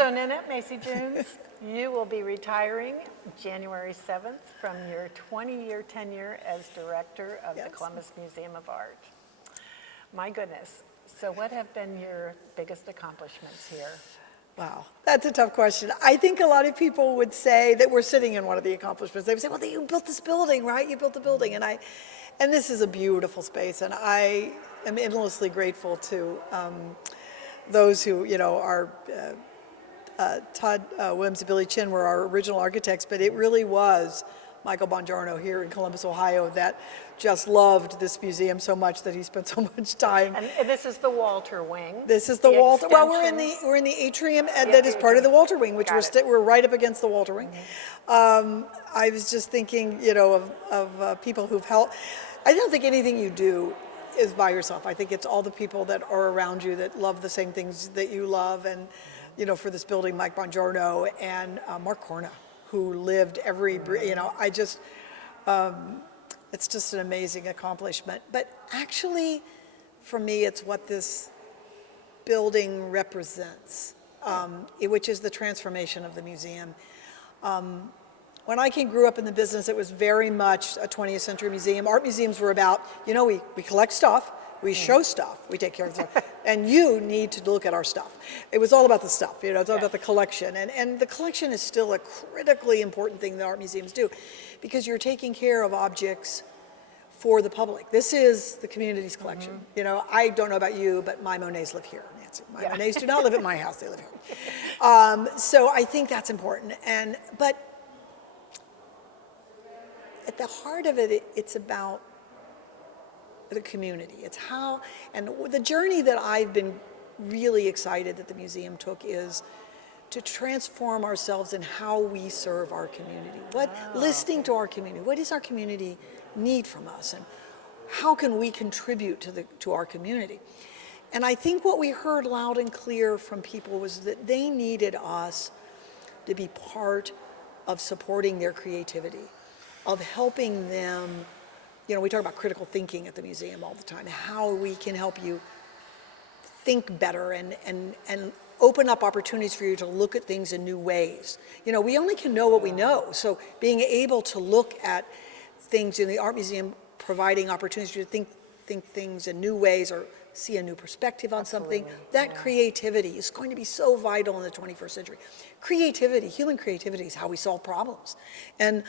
So Nannette Maciejunes, you will be retiring January 7th from your 20-year tenure as director of the Columbus Museum of Art. My goodness. So what have been your biggest accomplishments here? Wow, that's a tough question. I think a lot of people would say that we're sitting in one of the accomplishments. They would say, well, you built this building, right? You built the building. And this is a beautiful space. And I am endlessly grateful to those who, are Todd Williams and Billy Chin were our original architects, but it really was Michael Bongiorno here in Columbus, Ohio, that just loved this museum so much that he spent so much time. And this is the Walter Wing. This is the Walter. Well, we're in the atrium that is part of the Walter Wing, which we're right up against the Walter Wing. I was just thinking, of people who've helped. I don't think anything you do is by yourself. I think it's all the people that are around you that love the same things that you love, and for this building, Mike Bongiorno and Mark Corna, who lived every, it's just an amazing accomplishment. But actually, for me, it's what this building represents, which is the transformation of the museum. When I grew up in the business, it was very much a 20th century museum. Art museums were about, we collect stuff, we show stuff, we take care of stuff, and you need to look at our stuff. It was all about the stuff, it's all about the collection. And the collection is still a critically important thing that art museums do, because you're taking care of objects for the public. This is the community's collection. I don't know about you, but my Monets live here, Nancy. My Monets do not live at my house, they live here. So I think that's important. But at the heart of it, it's about the community. It's how, and the journey that I've been really excited that the museum took is to transform ourselves in how we serve our community. Listening to our community. What does our community need from us? And how can we contribute to our community? And I think what we heard loud and clear from people was that they needed us to be part of supporting their creativity, of helping them. We talk about critical thinking at the museum all the time, how we can help you think better and open up opportunities for you to look at things in new ways. We only can know what we know, so being able to look at things in the art museum, providing opportunities for you to think things in new ways or see a new perspective on something, that creativity is going to be so vital in the 21st century. Creativity, human creativity is how we solve problems. And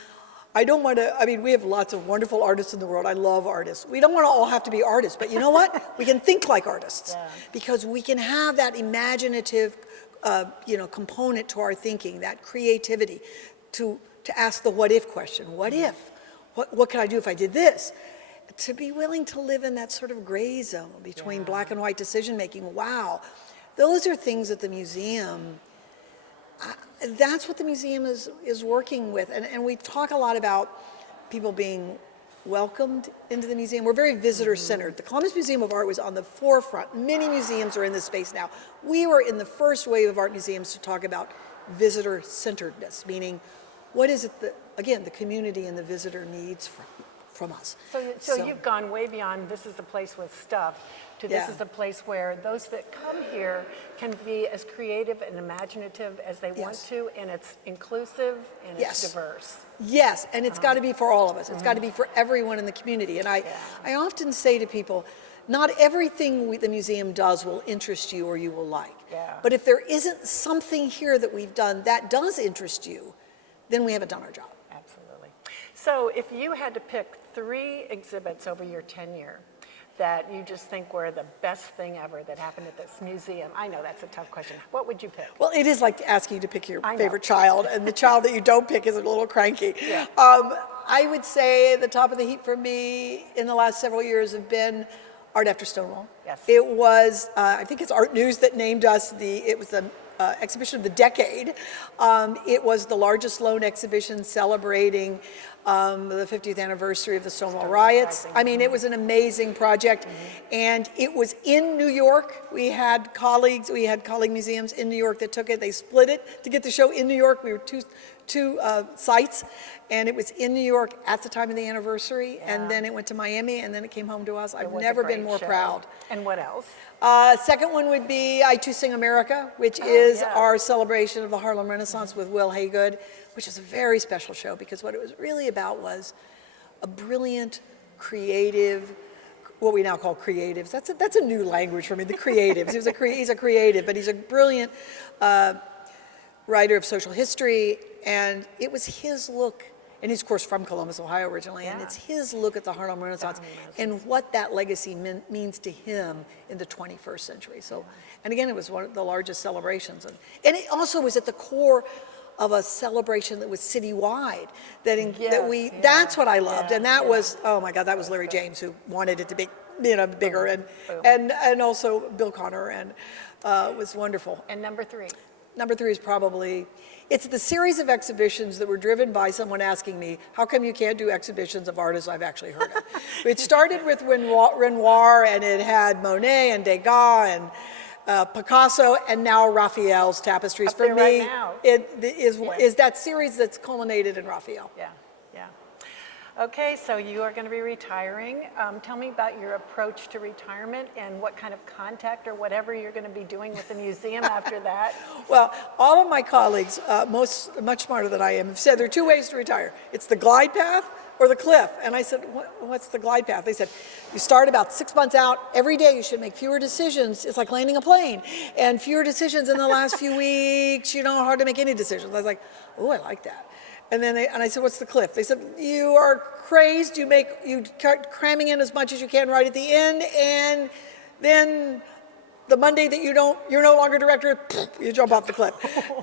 I don't want to, we have lots of wonderful artists in the world. I love artists. We don't want to all have to be artists, but you know what? We can think like artists because we can have that imaginative, component to our thinking, that creativity to ask the what if question. What if? What could I do if I did this? To be willing to live in that sort of gray zone between black and white decision making. Wow. Those are things that the museum, that's what the museum is working with. And we talk a lot about people being welcomed into the museum. We're very visitor-centered. The Columbus Museum of Art was on the forefront. Many museums are in this space now. We were in the first wave of art museums to talk about visitor-centeredness, meaning what is it that, again, the community and the visitor needs from us. So you've gone way beyond this is a place with stuff to this is a place where those that come here can be as creative and imaginative as they want to, and it's inclusive and it's diverse. Yes, and it's got to be for all of us. It's got to be for everyone in the community. And I often say to people, not everything the museum does will interest you or you will like. But if there isn't something here that we've done that does interest you, then we haven't done our job. Absolutely. So if you had to pick 3 exhibits over your tenure that you just think were the best thing ever that happened at this museum, I know that's a tough question. What would you pick? Well, it is like asking you to pick your favorite child, and the child that you don't pick is a little cranky. I would say the top of the heap for me in the last several years have been Art After Stonewall. Yes. It was, I think it's Art News that named us it was the exhibition of the decade. It was the largest loan exhibition celebrating the 50th anniversary of the Stonewall riots. I mean, it was an amazing project, and it was in New York. We had colleague museums in New York that took it. They split it to get the show in New York. We were two sites, and it was in New York at the time of the anniversary, and then it went to Miami, and then it came home to us. I've never been more proud. And what else? Second one would be I Too Sing America, which is our celebration of the Harlem Renaissance with Will Haygood, which is a very special show because what it was really about was a brilliant, creative, what we now call creatives. That's a new language for me, the creatives. He's a creative, but he's a brilliant writer of social history, and it was his look, and he's of course from Columbus, Ohio originally, and it's his look at the Harlem Renaissance and what that legacy means to him in the 21st century. So, and again, it was one of the largest celebrations, and it also was at the core of a celebration that was citywide. That's what I loved, and that was, oh my God, that was Larry James who wanted it to be, bigger, and also Bill Connor, and it was wonderful. And number three? Number three is probably, it's the series of exhibitions that were driven by someone asking me, how come you can't do exhibitions of artists I've actually heard of? It started with Renoir, and it had Monet and Degas and Picasso, and now Raphael's tapestries. Up For there me, right now. it is that series that's culminated in Raphael. Yeah. Okay, so you are going to be retiring. Tell me about your approach to retirement and what kind of contact or whatever you're going to be doing with the museum after that. Well, all of my colleagues, much smarter than I am, have said there are two ways to retire. It's the glide path or the cliff. And I said, what's the glide path? They said, you start about 6 months out. Every day you should make fewer decisions. It's like landing a plane. And fewer decisions in the last few weeks. Hard to make any decisions. I was like, oh, I like that. And then I said, what's the cliff? They said, you are crazed. You start cramming in as much as you can right at the end, and then the Monday that you're no longer director, you jump off the cliff.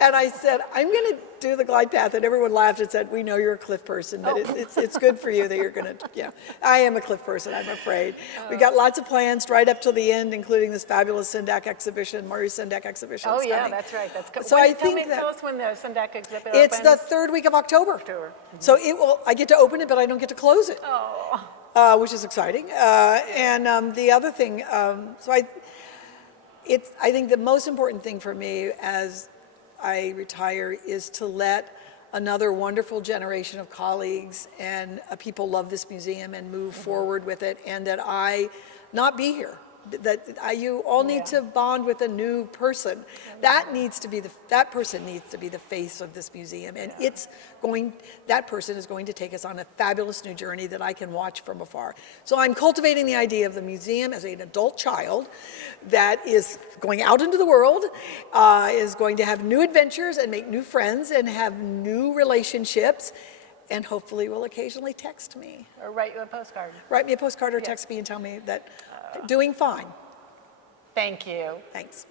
And I said, I'm going to do the glide path, and everyone laughed and said, we know you're a cliff person, but it's good for you that you're going to, I am a cliff person, I'm afraid. We got lots of plans right up till the end, including this fabulous Sendak exhibition, Maurice Sendak exhibition. Oh yeah, that's right. That's good. So tell us when the Sendak exhibit opens. It's the third week of October. So I get to open it, but I don't get to close it, which is exciting. And the other thing, I think the most important thing for me as I retire is to let another wonderful generation of colleagues and people love this museum and move forward with it, and that I not be here. You all need to bond with a new person. That person needs to be the face of this museum, and that person is going to take us on a fabulous new journey that I can watch from afar. So I'm cultivating the idea of the museum as an adult child that is going out into the world, is going to have new adventures and make new friends and have new relationships, and hopefully will occasionally text me. Or write you a postcard. Write me a postcard or text me and tell me that doing fine. Thank you. Thanks.